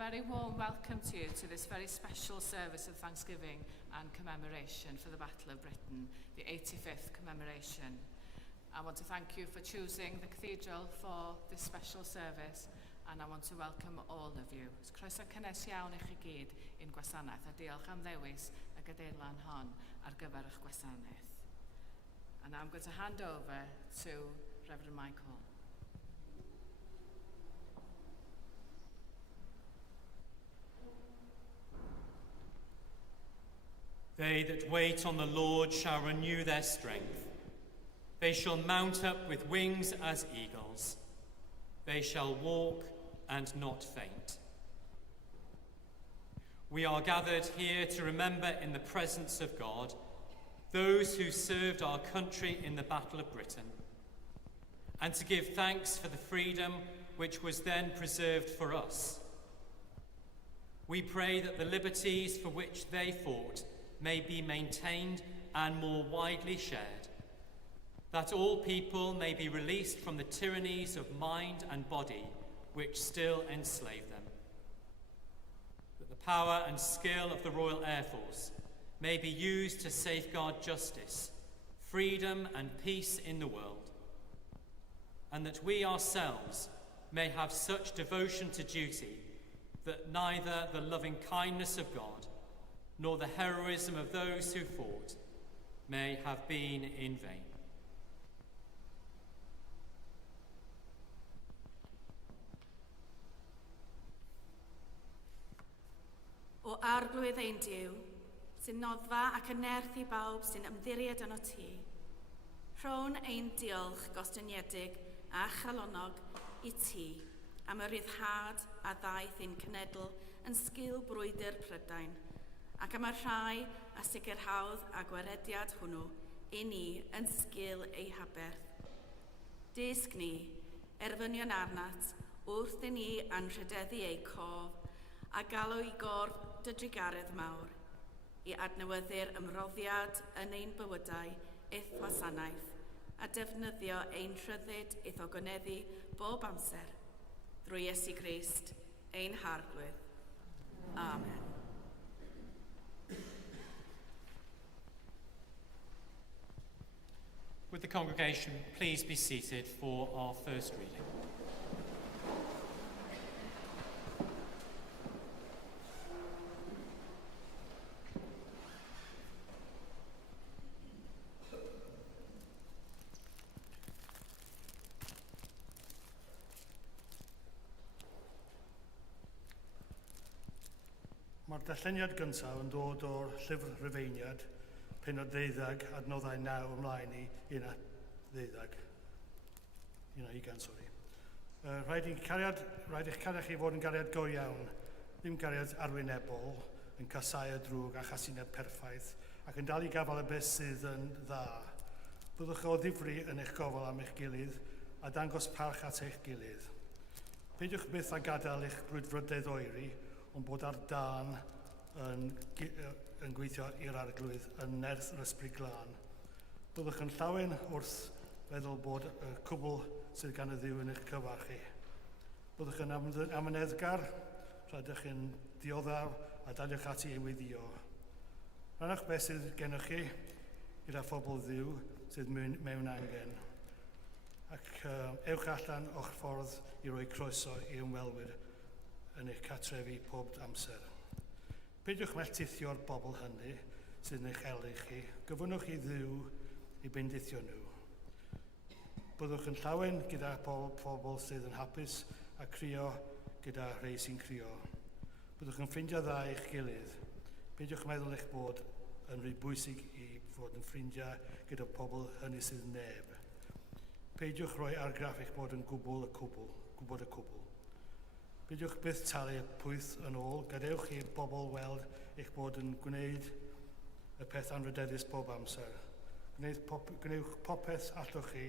very warm welcome to you to this very special service of Thanksgiving and commemoration for the Battle of Britain, the 85th commemoration. I want to thank you for choosing the cathedral for this special service, and I want to welcome all of you. Croeso cynnes iawn i chi gyd i'n gwasanaeth, a diolch am ddewis y gadeilan hon ar gyfer eich gwasanaeth. And I'm going to hand over to Reverend Michael. They that wait on the Lord shall renew their strength. They shall mount up with wings as eagles. They shall walk and not faint. We are gathered here to remember in the presence of God those who served our country in the Battle of Britain, and to give thanks for the freedom which was then preserved for us. We pray that the liberties for which they fought may be maintained and more widely shared, that all people may be released from the tyrannies of mind and body which still enslave them, that the power and skill of the Royal Air Force may be used to safeguard justice, freedom and peace in the world, and that we ourselves may have such devotion to duty that neither the loving kindness of God nor the heroism of those who fought may have been in vain. O arglwydd ein Duw, sy'n noddfa ac yn nerth i bawb sy'n ymddiried yn o ti. Rhown ein diolch gostyniedig a chalonog i ti am y ryddhad a ddaeth ein cenedl yn sgil brwydr Prydain, ac am y rhai a sicrhawdd a gwarediad hwnnw i ni yn sgil ei haberth. Disg ni, erfynion arnat, wrth i ni anrhydeddu ei cof a galw i gorf dy drigaredd mawr, i adnewyddu'r ymroddiad yn ein bywydau eith wasanaeth a defnyddio ein rhyddid eith ogoneddu bob amser, drwy Iesu Grist, ein harglwydd. Amen. Would the congregation please be seated for our first reading? Mae'r darlleniad gyntaf yn dod o'r llyfr Rhufeiniad, pennod 12, adnoddau 9 ymlaen i 11. Rhaid eich cariad chi fod yn gariad go iawn, ddim gariad arwynebol, yn casau y drwg a chasineb perffaith, ac yn dal i gafael y beth sydd yn dda. Byddwch o ddifri yn eich gofal am eich gilydd a dangos parch at eich gilydd. Peidiwch byth a gadael eich brwdfrydedd oeri, ond bod ar dan yn gweithio i'r arglwydd yn nerth yr ysbryd glân. Byddwch yn llawen wrth feddwl bod y cwbl sydd gan y Dduw yn eich cyfarch chi. Byddwch yn amyneddgar, rhaidwch yn dioddaf a daliwch ati ei weddio. Rhannwch beth sydd gennych chi gyda phobl Dduw sydd mewn angen. Ac ewch allan o'ch ffordd i roi croeso i ymwelwyr yn eich catrefi pob amser. Peidiwch melltithio'r bobl hynny sydd yn eich elu chi. Gyfynwch i Dduw i bendithio nhw. Byddwch yn llawen gyda pobl sydd yn hapus a crio gyda rhai sy'n crio. Byddwch yn ffrindiau dda i'ch gilydd. Peidiwch meddwl eich bod yn rhy bwysig i fod yn ffrindiau gyda pobl hynny sydd neb. Peidiwch rhoi argraff eich bod yn gwybod y cwbl. Peidiwch byth talu pwyth yn ôl, gadewch i bobl weld eich bod yn gwneud y peth anrydeddus bob amser. Gwnewch popeth allwch chi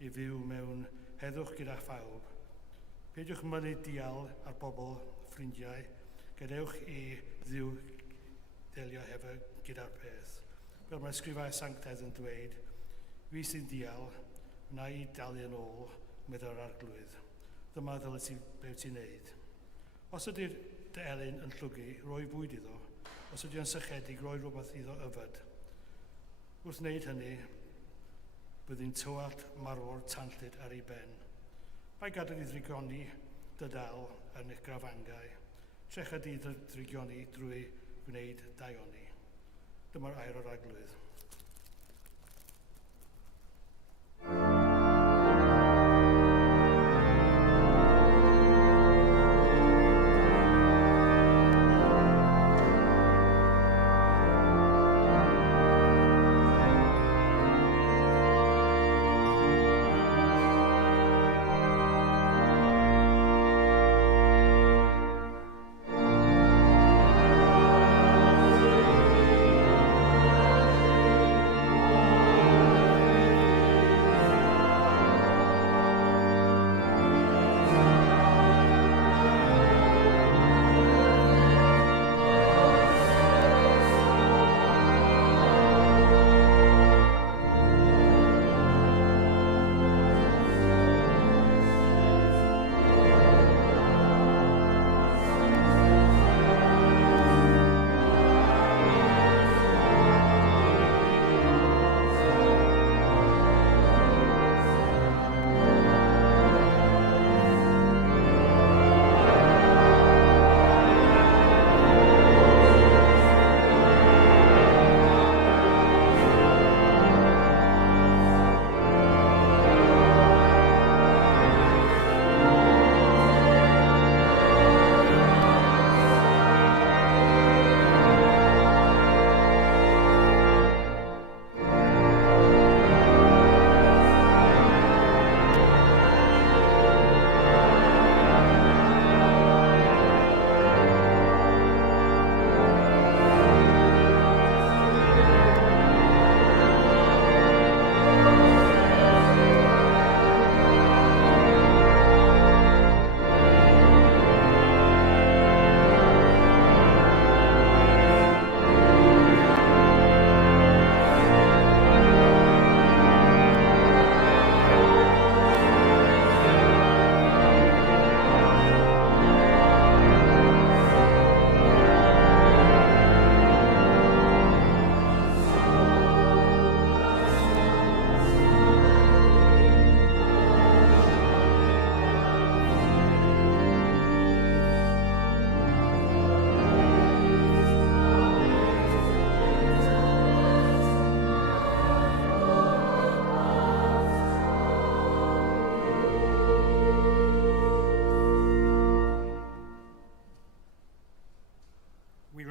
i fyw mewn heddwch gyda phawb. Peidiwch mynnu dial ar bobl ffrindiau, gadewch i Dduw delio hefo gyda'r peth. Fel mae ysgrifau sanctaidd yn dweud, fi sy'n dial, wna i dalu yn ôl, meddwl arglwydd. Dyma ddylai ti be ti'n neud. Os ydy'r dy Elin yn llwgu, roi bwyd iddo, os ydy o'n sychedig, roi rhywbeth iddo yfed. Wrth wneud hynny, byddai'n tywallt marwr tanllyd ar ei ben. Mae gadael i ddrigoni dy dal yn eich grafangau. Trecha di ddrigoni drwy gwneud daioni. Dyma'r air o'r arglwydd.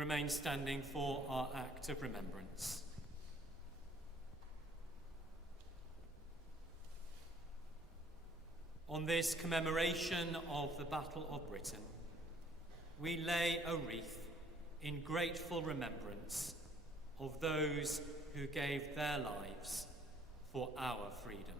Remain standing for our act of remembrance. On this commemoration of the Battle of Britain, we lay a wreath in grateful remembrance of those who gave their lives for our freedom.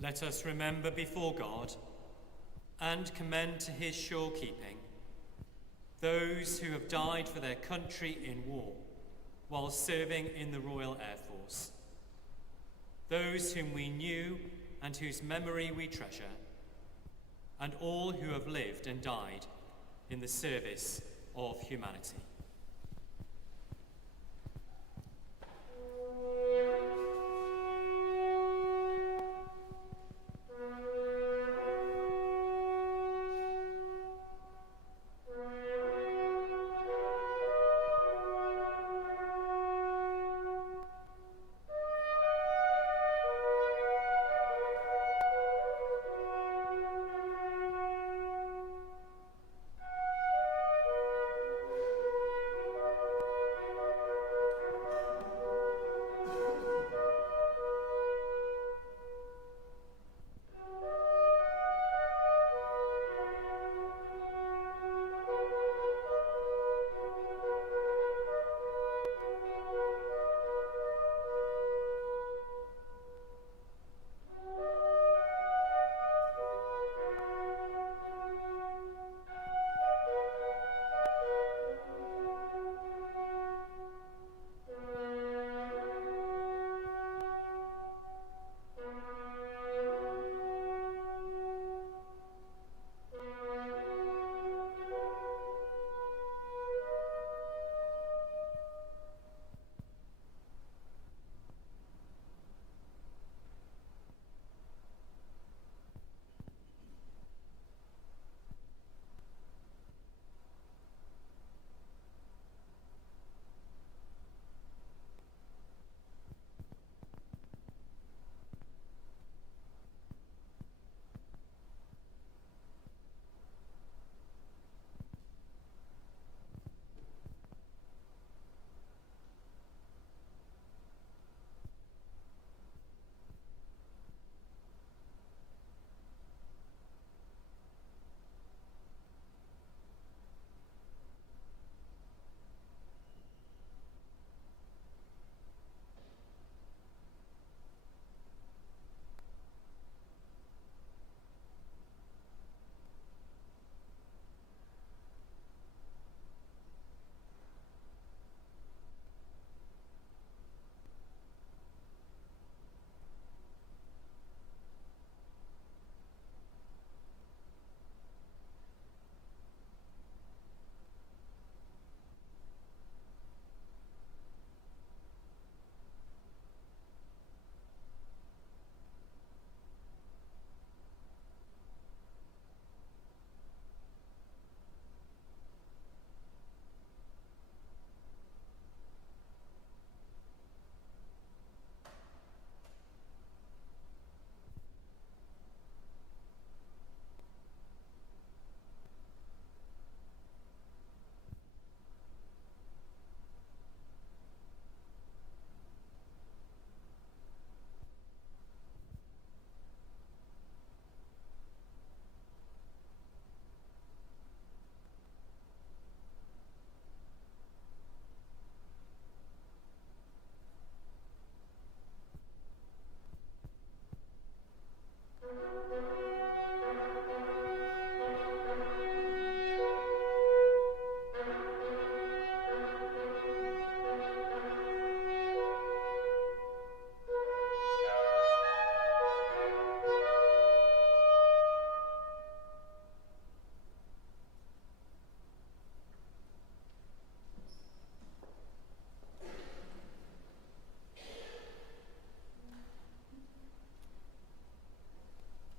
Let us remember before God and commend to his sure keeping those who have died for their country in war while serving in the Royal Air Force. those whom we knew and whose memory we treasure, and all who have lived and died in the service of humanity.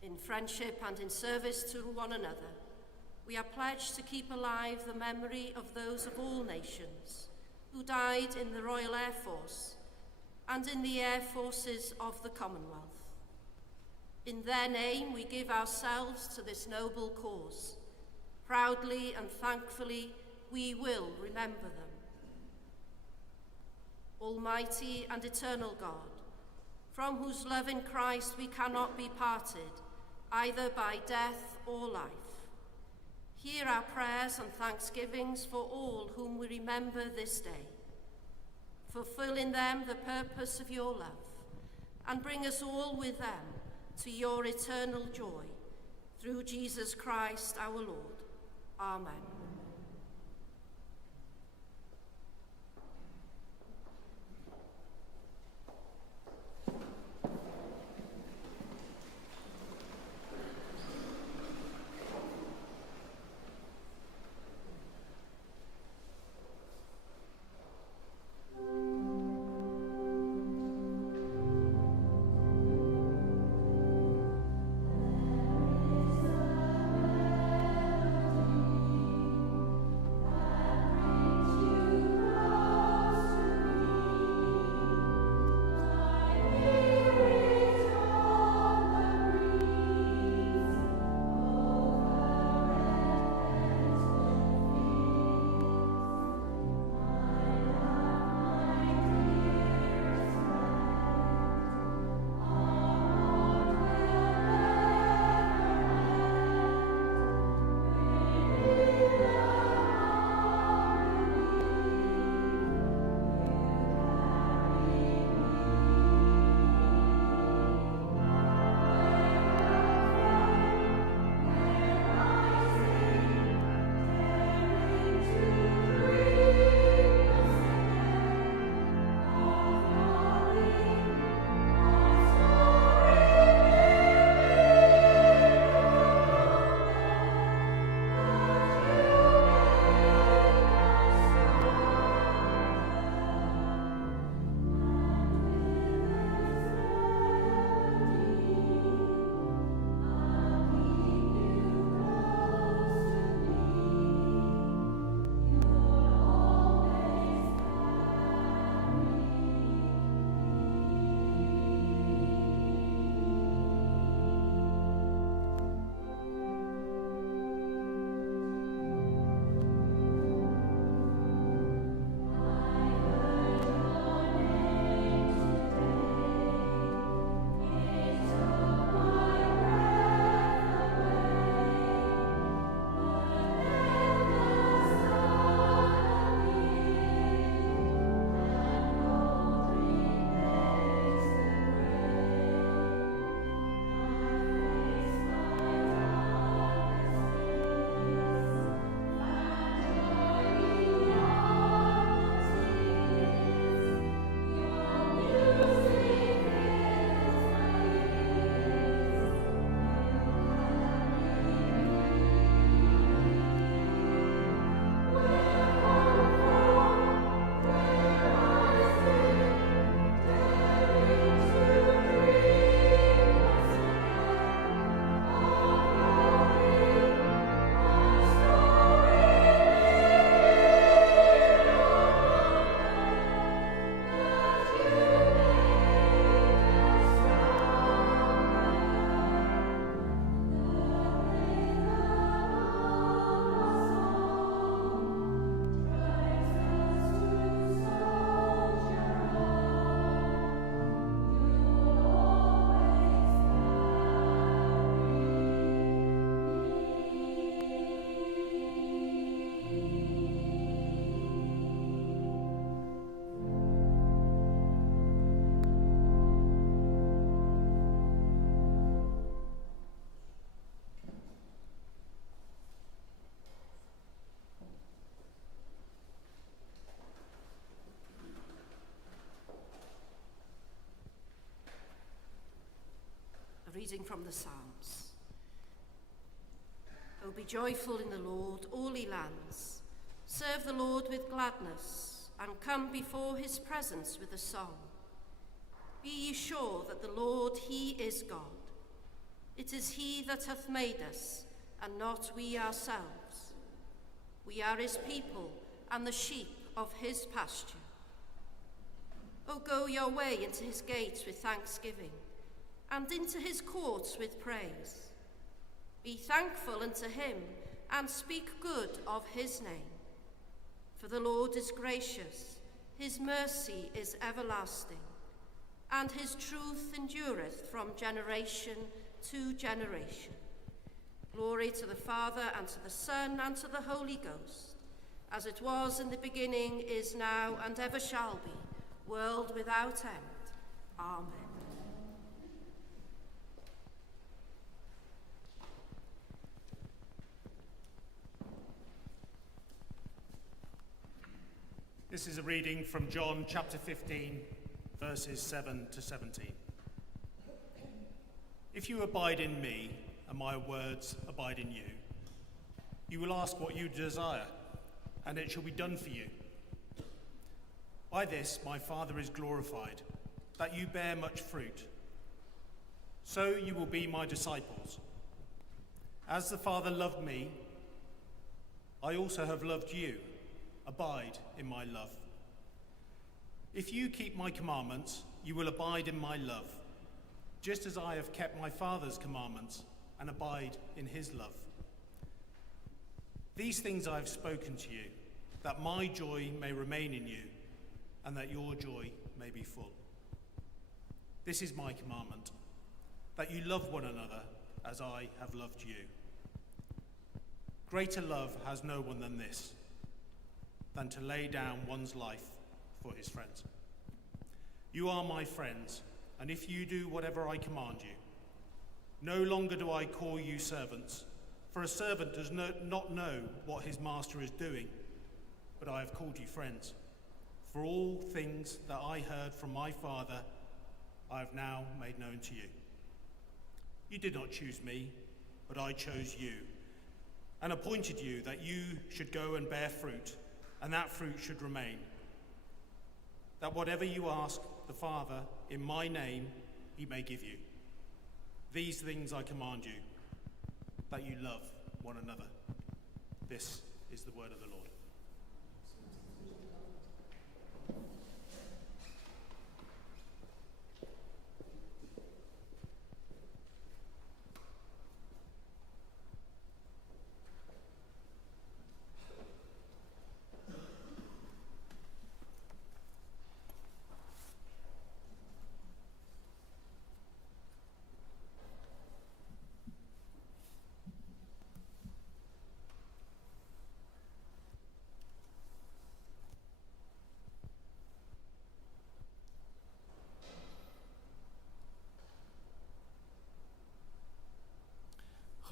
In friendship and in service to one another, we are pledged to keep alive the memory of those of all nations who died in the Royal Air Force and in the Air Forces of the Commonwealth. In their name, we give ourselves to this noble cause. Proudly and thankfully, we will remember them. Almighty and eternal God, from whose love in Christ we cannot be parted, either by death or life, hear our prayers and thanksgivings for all whom we remember this day. Fulfill in them the purpose of your love, and bring us all with them to your eternal joy, through Jesus Christ our Lord. Amen. reading from the Psalms. O be joyful in the Lord, all ye lands. Serve the Lord with gladness, and come before his presence with a song. Be ye sure that the Lord, he is God. It is he that hath made us, and not we ourselves. We are his people, and the sheep of his pasture. O go your way into his gates with thanksgiving, and into his courts with praise. Be thankful unto him, and speak good of his name. For the Lord is gracious, his mercy is everlasting, and his truth endureth from generation to generation. Glory to the Father, and to the Son, and to the Holy Ghost, as it was in the beginning, is now, and ever shall be, world without end. Amen. This is a reading from John chapter 15, verses 7 to 17. If you abide in me, and my words abide in you, you will ask what you desire, and it shall be done for you. By this my Father is glorified, that you bear much fruit. So you will be my disciples. As the Father loved me, I also have loved you. Abide in my love. If you keep my commandments, you will abide in my love, just as I have kept my Father's commandments and abide in his love. These things I have spoken to you, that my joy may remain in you, and that your joy may be full. This is my commandment, that you love one another as I have loved you. Greater love has no one than this, than to lay down one's life for his friends. You are my friends, and if you do whatever I command you. No longer do I call you servants, for a servant does not know what his master is doing, but I have called you friends. For all things that I heard from my Father, I have now made known to you. You did not choose me, but I chose you, and appointed you that you should go and bear fruit, and that fruit should remain. That whatever you ask the Father in my name, he may give you. These things I command you, that you love one another. This is the word of the Lord.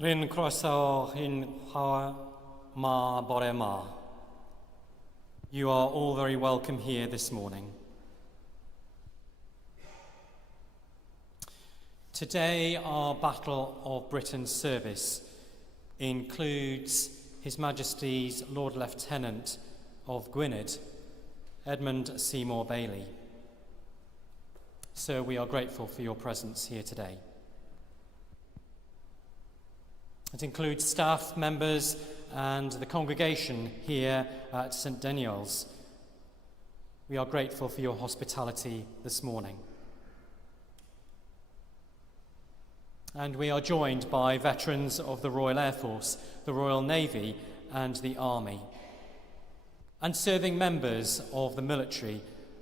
Rhin croeso hin hawa ma bore ma. You are all very welcome here this morning. Today our Battle of Britain service includes His Majesty's Lord Lieutenant of Gwynedd, Edmund Seymour Bailey. So we are grateful for your presence here today. It includes staff members and the congregation here at St. Daniel's. We are grateful for your hospitality this morning. And we are joined by veterans of the Royal Air Force, the Royal Navy and the Army, and serving members of the military,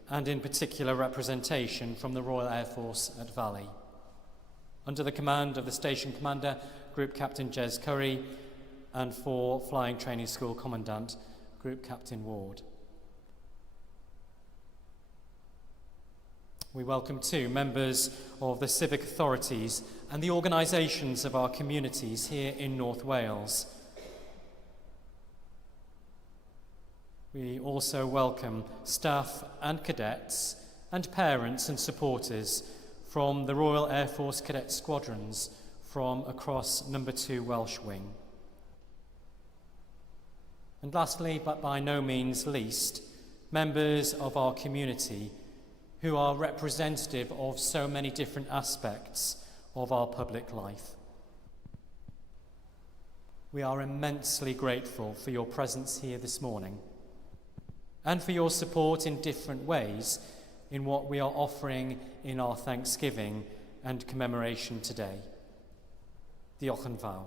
and in particular representation from the Royal Air Force at Valley. Under the command of the Station Commander, Group Captain Jez Curry, and for Flying Training School Commandant, Group Captain Ward. We welcome too members of the civic authorities and the organisations of our communities here in North Wales. We also welcome staff and cadets and parents and supporters from the Royal Air Force Cadet Squadrons from across Number 2 Welsh Wing. And lastly, but by no means least, members of our community who are representative of so many different aspects of our public life. We are immensely grateful for your presence here this morning and for your support in different ways in what we are offering in our Thanksgiving and commemoration today. Diolch yn fawr.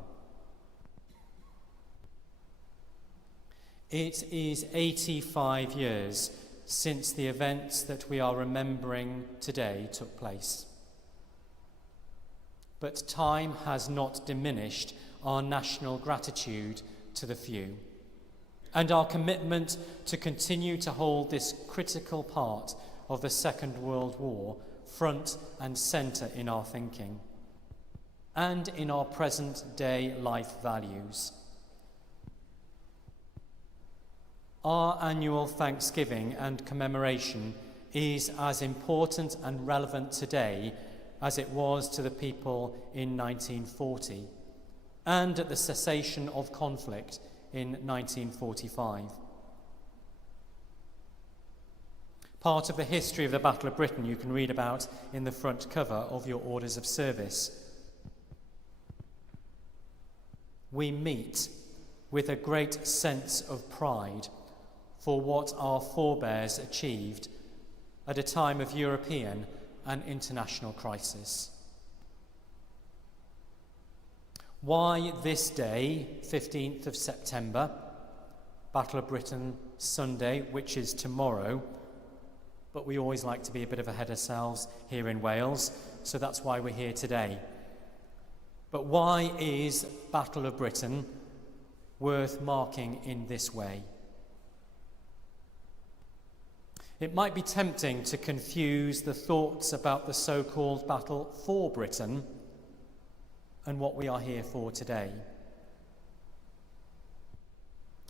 It is 85 years since the events that we are remembering today took place. But time has not diminished our national gratitude to the few, and our commitment to continue to hold this critical part of the Second World War front and centre in our thinking, and in our present-day life values. Our annual Thanksgiving and commemoration is as important and relevant today as it was to the people in 1940 and at the cessation of conflict in 1945. Part of the history of the Battle of Britain you can read about in the front cover of your Orders of Service. We meet with a great sense of pride for what our forebears achieved at a time of European and international crisis. Why this day, 15th of September, Battle of Britain Sunday, which is tomorrow, but we always like to be a bit of ahead of ourselves here in Wales, so that's why we're here today. But why is Battle of Britain worth marking in this way? It might be tempting to confuse the thoughts about the so-called battle for Britain and what we are here for today.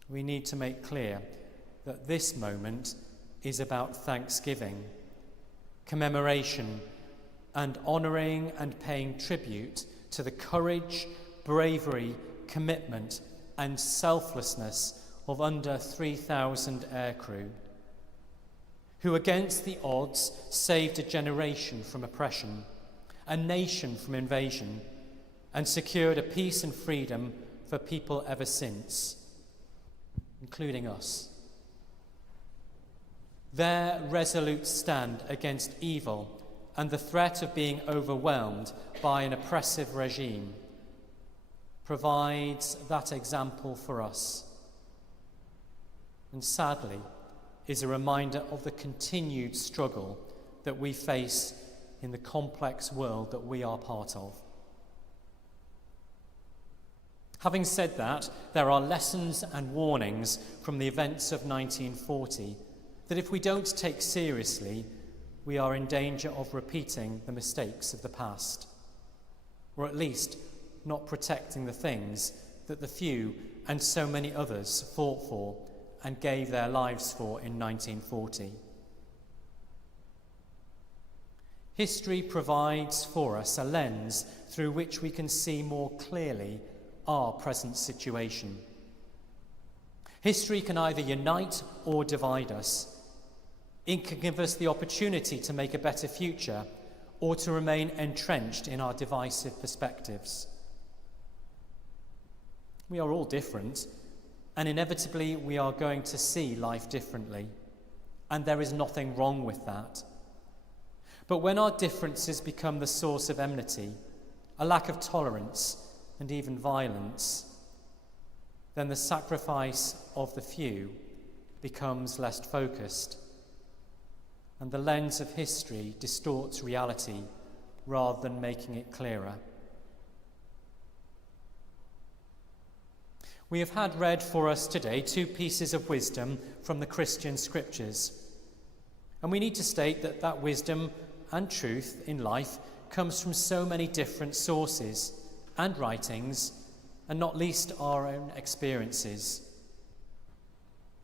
We need to make clear that this moment is about thanksgiving, commemoration, and honouring and paying tribute to the courage, bravery, commitment, and selflessness of under 3,000 aircrew, who against the odds saved a generation from oppression, a nation from invasion, and secured a peace and freedom for people ever since, including us. Their resolute stand against evil and the threat of being overwhelmed by an oppressive regime provides that example for us, and sadly is a reminder of the continued struggle that we face in the complex world that we are part of. Having said that, there are lessons and warnings from the events of 1940 that if we don't take seriously, we are in danger of repeating the mistakes of the past, or at least not protecting the things that the few and so many others fought for and gave their lives for in 1940. History provides for us a lens through which we can see more clearly our present situation. History can either unite or divide us. It can give us the opportunity to make a better future or to remain entrenched in our divisive perspectives. We are all different, and inevitably we are going to see life differently, and there is nothing wrong with that. But when our differences become the source of enmity, a lack of tolerance, and even violence, then the sacrifice of the few becomes less focused, and the lens of history distorts reality rather than making it clearer. We have had read for us today 2 pieces of wisdom from the Christian scriptures, and we need to state that that wisdom and truth in life comes from so many different sources and writings, and not least our own experiences.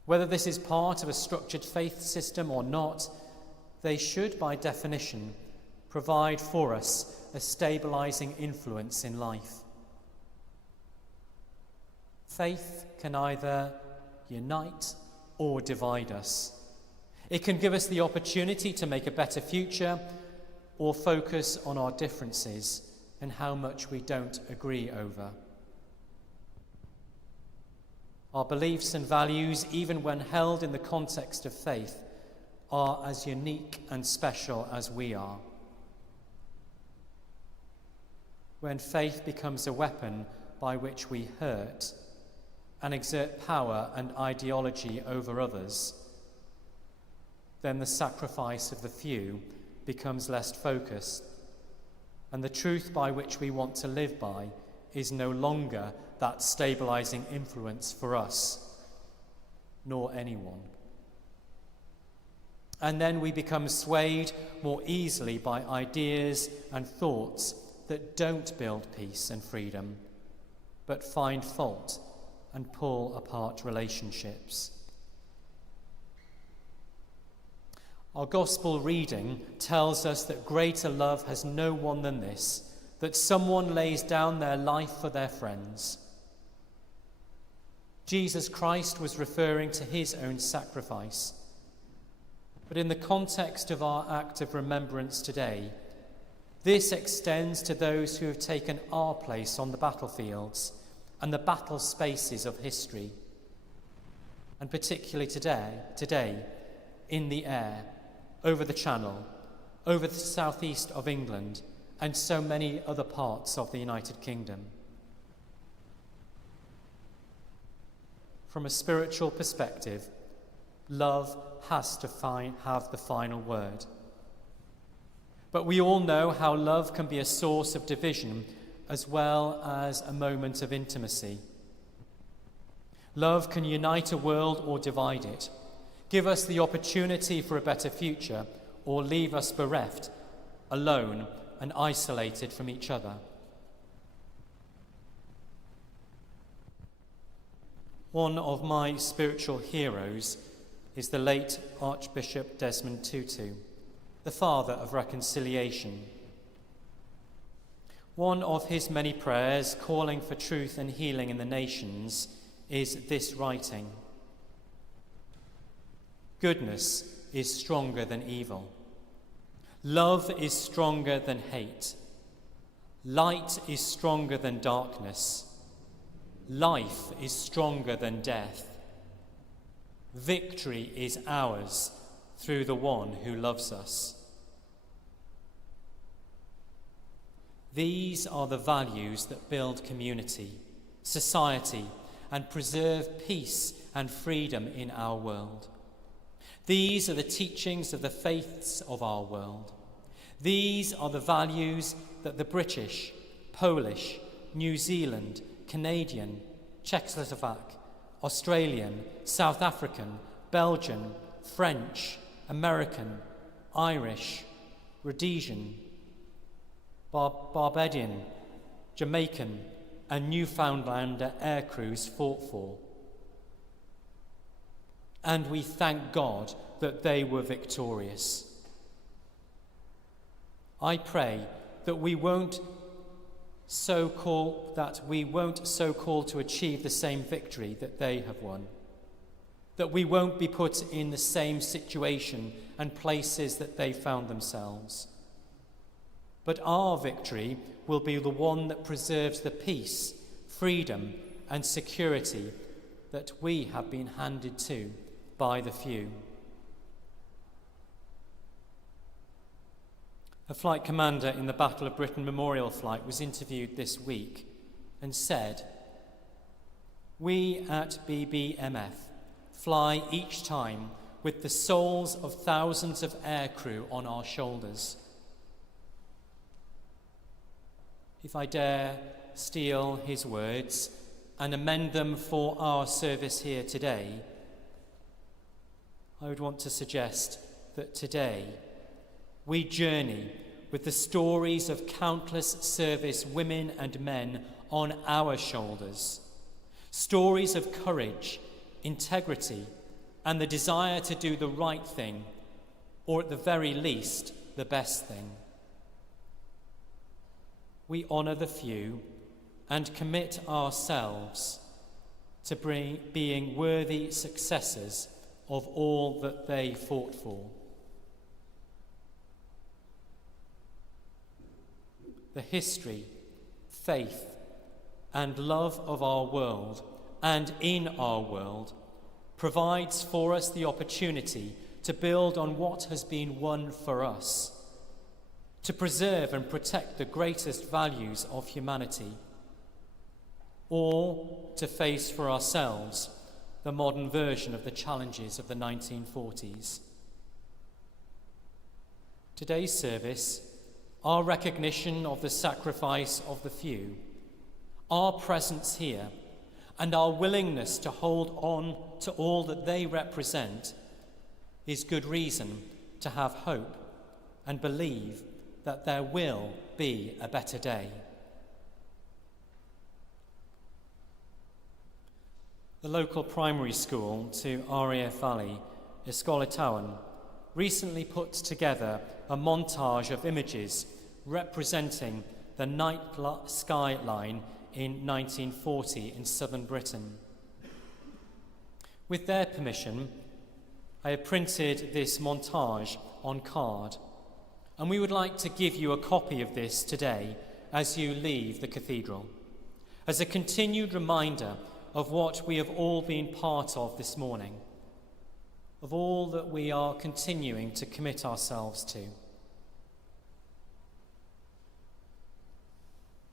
Whether this is part of a structured faith system or not, they should, by definition, provide for us a stabilizing influence in life. Faith can either unite or divide us. It can give us the opportunity to make a better future or focus on our differences and how much we don't agree over. Our beliefs and values, even when held in the context of faith, are as unique and special as we are. When faith becomes a weapon by which we hurt and exert power and ideology over others, then the sacrifice of the few becomes less focused, and the truth by which we want to live by is no longer that stabilizing influence for us, nor anyone. And then we become swayed more easily by ideas and thoughts that don't build peace and freedom, but find fault and pull apart relationships. Our gospel reading tells us that greater love has no one than this, that someone lays down their life for their friends. Jesus Christ was referring to his own sacrifice. But in the context of our act of remembrance today, this extends to those who have taken our place on the battlefields and the battle spaces of history, and particularly today, in the air, over the Channel, over the southeast of England, and so many other parts of the United Kingdom. From a spiritual perspective, love has to have the final word. But we all know how love can be a source of division as well as a moment of intimacy. Love can unite a world or divide it, give us the opportunity for a better future, or leave us bereft, alone and isolated from each other. One of my spiritual heroes is the late Archbishop Desmond Tutu, the father of reconciliation. One of his many prayers calling for truth and healing in the nations is this writing: goodness is stronger than evil. Love is stronger than hate. Light is stronger than darkness. Life is stronger than death. Victory is ours through the one who loves us. These are the values that build community, society, and preserve peace and freedom in our world. These are the teachings of the faiths of our world. These are the values that the British, Polish, New Zealand, Canadian, Czechoslovak, Australian, South African, Belgian, French, American, Irish, Rhodesian, Barbadian, Jamaican, and Newfoundlander air crews fought for. And we thank God that they were victorious. I pray that we won't so call to achieve the same victory that they have won, that we won't be put in the same situation and places that they found themselves. But our victory will be the one that preserves the peace, freedom, and security that we have been handed to by the few. A flight commander in the Battle of Britain Memorial Flight was interviewed this week and said, "We at BBMF fly each time with the souls of thousands of aircrew on our shoulders." If I dare steal his words and amend them for our service here today, I would want to suggest that today we journey with the stories of countless service women and men on our shoulders, stories of courage, integrity, and the desire to do the right thing, or at the very least, the best thing. we honour the few and commit ourselves to being worthy successors of all that they fought for. The history, faith, and love of our world and in our world provides for us the opportunity to build on what has been won for us, to preserve and protect the greatest values of humanity, or to face for ourselves the modern version of the challenges of the 1940s. Today's service, our recognition of the sacrifice of the few, our presence here, and our willingness to hold on to all that they represent is good reason to have hope and believe that there will be a better day. The local primary school to RAF Valley, Ysgol recently put together a montage of images representing the night skyline in 1940 in southern Britain. With their permission, I have printed this montage on card, and we would like to give you a copy of this today as you leave the cathedral, as a continued reminder of what we have all been part of this morning, of all that we are continuing to commit ourselves to.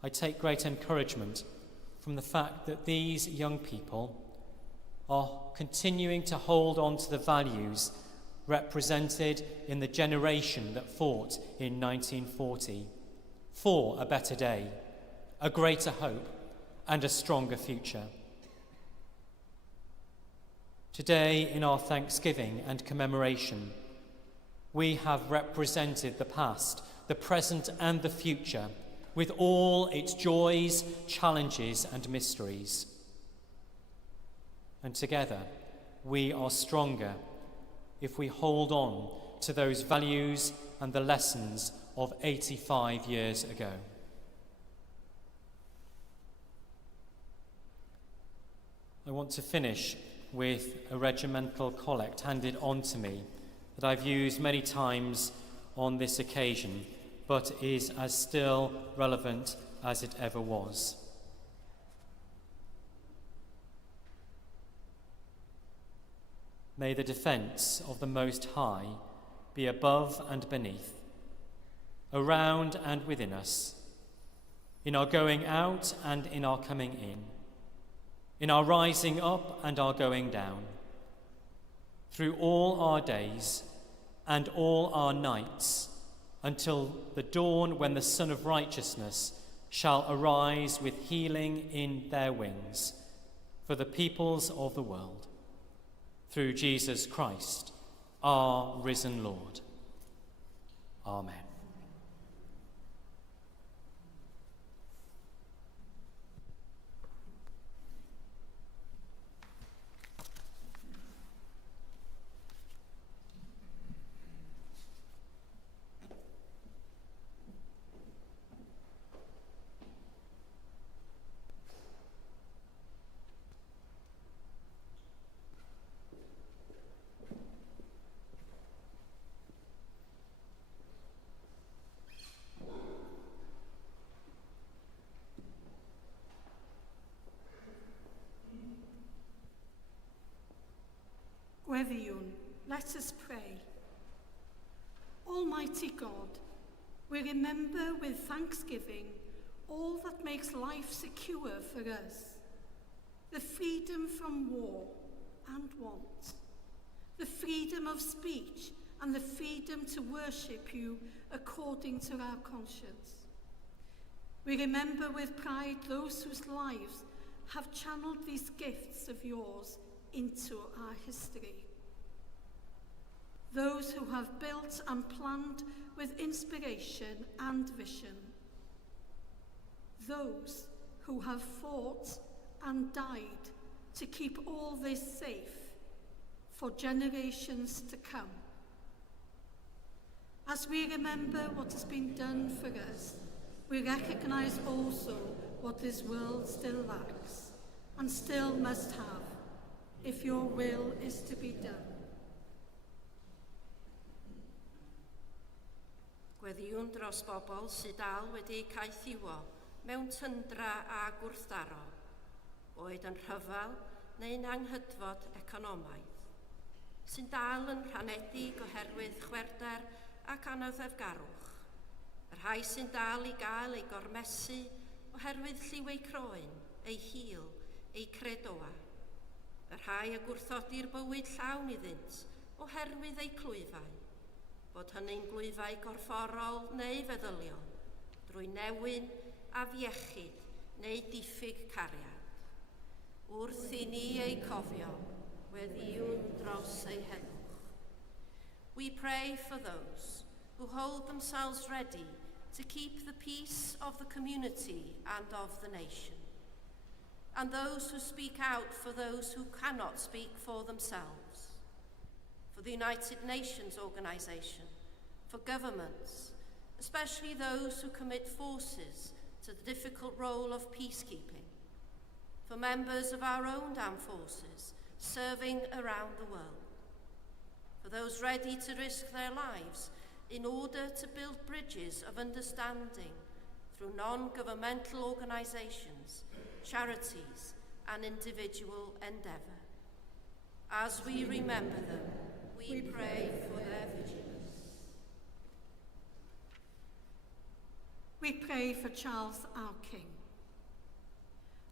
I take great encouragement from the fact that these young people are continuing to hold on to the values represented in the generation that fought in 1940 for a better day, a greater hope, and a stronger future. Today, in our thanksgiving and commemoration, we have represented the past, the present, and the future with all its joys, challenges, and mysteries. And together, we are stronger if we hold on to those values and the lessons of 85 years ago. I want to finish with a regimental collect handed on to me that I've used many times on this occasion, but is as still relevant as it ever was. May the defence of the Most High be above and beneath, around and within us, in our going out and in our coming in our rising up and our going down, through all our days and all our nights, until the dawn when the Sun of Righteousness shall arise with healing in their wings for the peoples of the world. Through Jesus Christ, our risen Lord. Amen. Gweddiwn, let us pray. Almighty God, we remember with thanksgiving all that makes life secure for us, the freedom from war and want, the freedom of speech and the freedom to worship you according to our conscience. We remember with pride those whose lives have channeled these gifts of yours into our history. Those who have built and planned with inspiration and vision. Those who have fought and died to keep all this safe for generations to come. As we remember what has been done for us, we recognise also what this world still lacks and still must have, if your will is to be done. Gweddiwn dros bobl sydd dal wedi caethiwo mewn tyndra a gwrthdaro, boed yn rhyfel neu'n anghydfod economaidd, sy'n dal yn rhanedig oherwydd chwerder ac anawddefgarwch, y rhai sy'n dal i gael ei gormesu oherwydd lliw ei croen, ei hil, ei credoa, y rhai a gwrthodi'r bywyd llawn iddynt oherwydd ei clwyfau, bod hynny'n glwyfau gorfforol neu feddyliol, drwy newyn a fiechyd neu diffyg cariad. Wrth i ni ei cofio, weddiwn dros ei heddwch. We pray for those who hold themselves ready to keep the peace of the community and of the nation, and those who speak out for those who cannot speak for themselves, for the United Nations Organization, for governments, especially those who commit forces to the difficult role of peacekeeping, for members of our own armed forces serving around the world, for those ready to risk their lives in order to build bridges of understanding through non-governmental organizations, charities, and individual endeavor. As we remember them, we pray for their vigilance. We pray for Charles our King.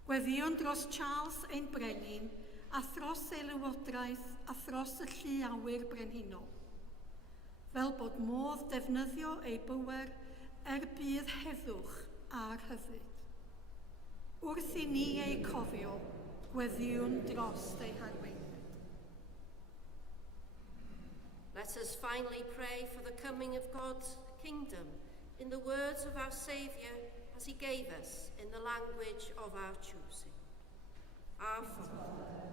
Gweddiwn dros Charles ein brenin, a thros ei lywodraeth, a thros y llu awyr brenhinol, fel bod modd defnyddio ei bywer bydd heddwch a'r hyfryd. Wrth i ni ei cofio, gweddiwn dros ei harweinwyr. Let us finally pray for the coming of God's kingdom in the words of our Saviour as he gave us in the language of our choosing. Our Father,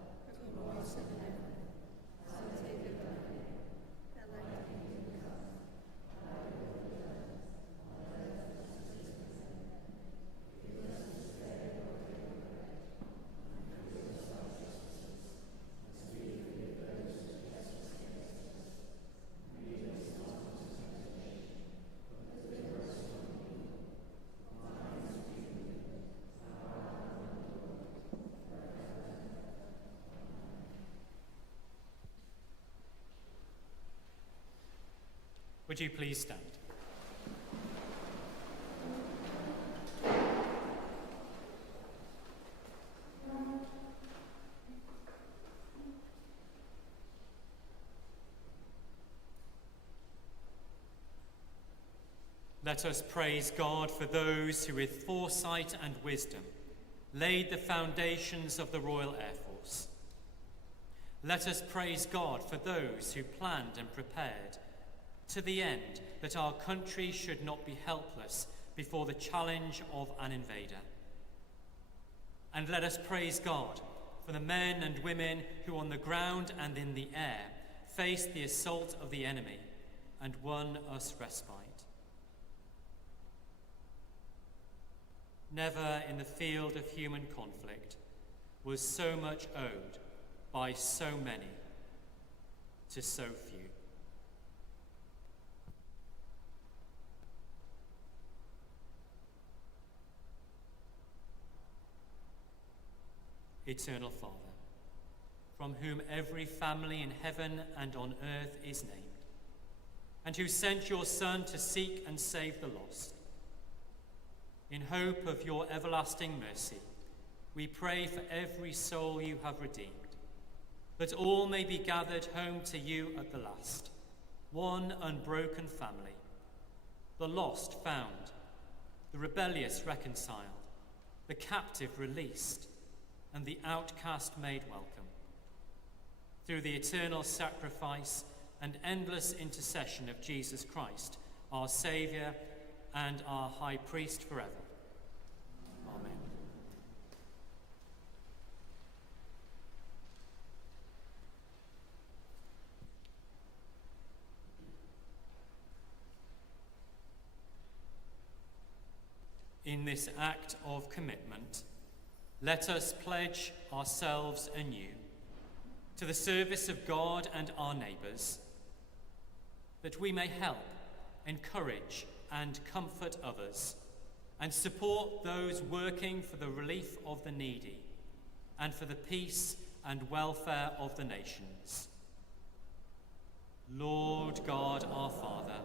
who art in heaven, hallowed be thy name. Thy kingdom come, thy will be done, on earth as it is in heaven. Give us this day our daily bread, and forgive us our trespasses, as we forgive those who trespass against us. And lead us not into temptation, but deliver us from evil. For thine is the kingdom, power, and glory, forever and ever. Amen. Would you please stand? Let us praise God for those who with foresight and wisdom laid the foundations of the Royal Air Force. Let us praise God for those who planned and prepared to the end that our country should not be helpless before the challenge of an invader. And let us praise God for the men and women who on the ground and in the air faced the assault of the enemy and won us respite. Never in the field of human conflict was so much owed by so many to so few. Eternal Father, from whom every family in heaven and on earth is named, and who sent your Son to seek and save the lost, in hope of your everlasting mercy, we pray for every soul you have redeemed, that all may be gathered home to you at the last, one unbroken family, the lost found, the rebellious reconciled, the captive released, and the outcast made welcome. Through the eternal sacrifice and endless intercession of Jesus Christ, our Saviour and our High Priest forever. Amen. in this act of commitment, let us pledge ourselves anew to the service of God and our neighbours, that we may help, encourage and comfort others, and support those working for the relief of the needy and for the peace and welfare of the nations. Lord God, our Father,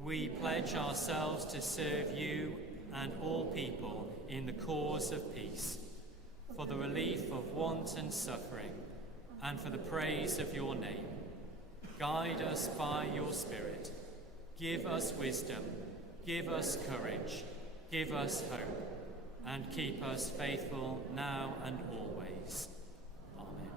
we pledge ourselves to serve you and all people in the cause of peace, for the relief of want and suffering, and for the praise of your name. Guide us by your Spirit. Give us wisdom, give us courage, give us hope, and keep us faithful now and always. Amen.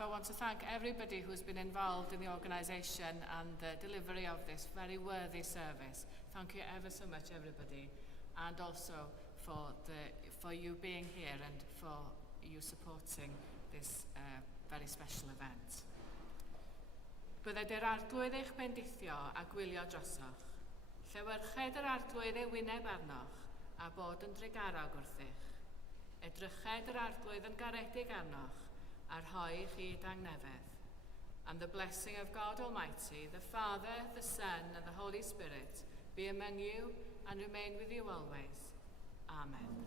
I want to thank everybody who's been involved in the organisation and the delivery of this very worthy service. Thank you ever so much, everybody, and also for you being here and for you supporting this very special event. Byddai yr arglwydd eich bendithio a gwylio drosoch. Llewyrched yr arglwydd ei wyneb arnoch a bod yn drigarog wrthych. Edryched yr arglwydd yn garedig arnoch a rhoi chi dangnefedd. And the blessing of God Almighty, the Father, the Son, and the Holy Spirit be among you and remain with you always. Amen.